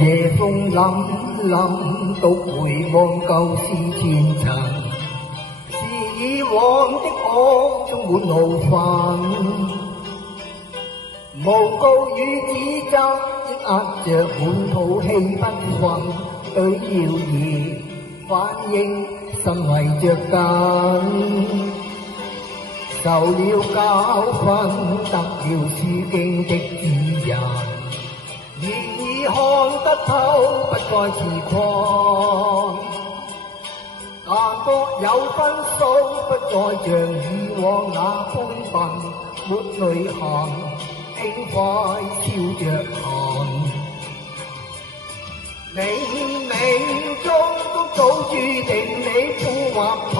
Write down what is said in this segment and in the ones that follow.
夜風凜凜，獨回望舊事前塵，是以往的我充滿怒憤，無告與指責，抑壓着滿肚氣不憤，對謠言反應心為着緊。受了教訓，得了書經的指引，然而看得透，不再自困。但覺有分數，不再像以往那般笨，沒淚痕，輕快笑着行。冥冥中都早注定你富或貧，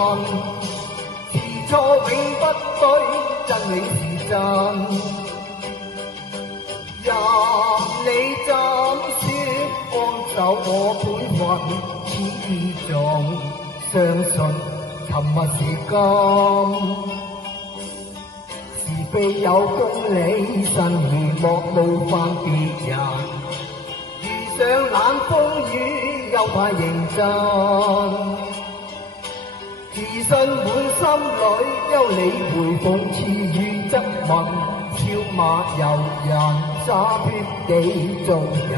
錯永不對，真理是真。任你怎說，安守我本分，此意重，相信沉默是金。是非有公理，慎言莫冒犯別人。遇上冷風雨，又太認真。自信滿心裏，休理會諷刺與質問，笑罵由人，灑脱地做人。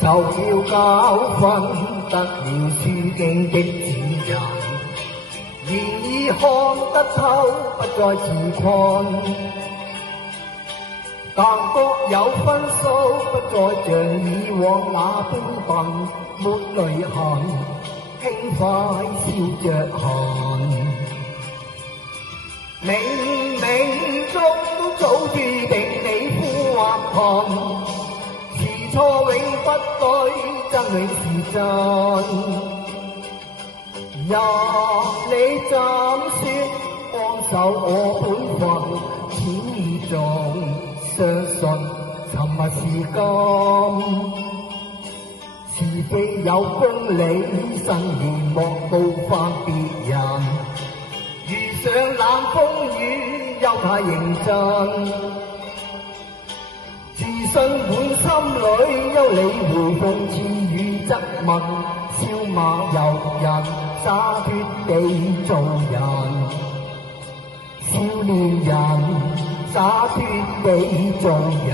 受了教訓，得了書經的指引，然而看得透，不再自困。但覺有分數，不再像以往那般笨，沒淚痕，輕快笑着行。冥冥中都早注定你富或貧，錯永不對，真理是真。任你怎說，安守我本分，此意重，相信沉默是金。是非有公理，慎言莫冒犯別人。遇上冷風雨，又太認真。自信滿心裏，休理會諷刺與質問，笑罵由人，灑脱地做人。少年人，灑脱地做人，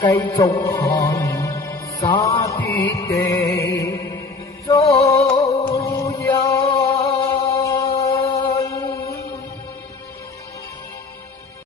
繼續行，灑脱地做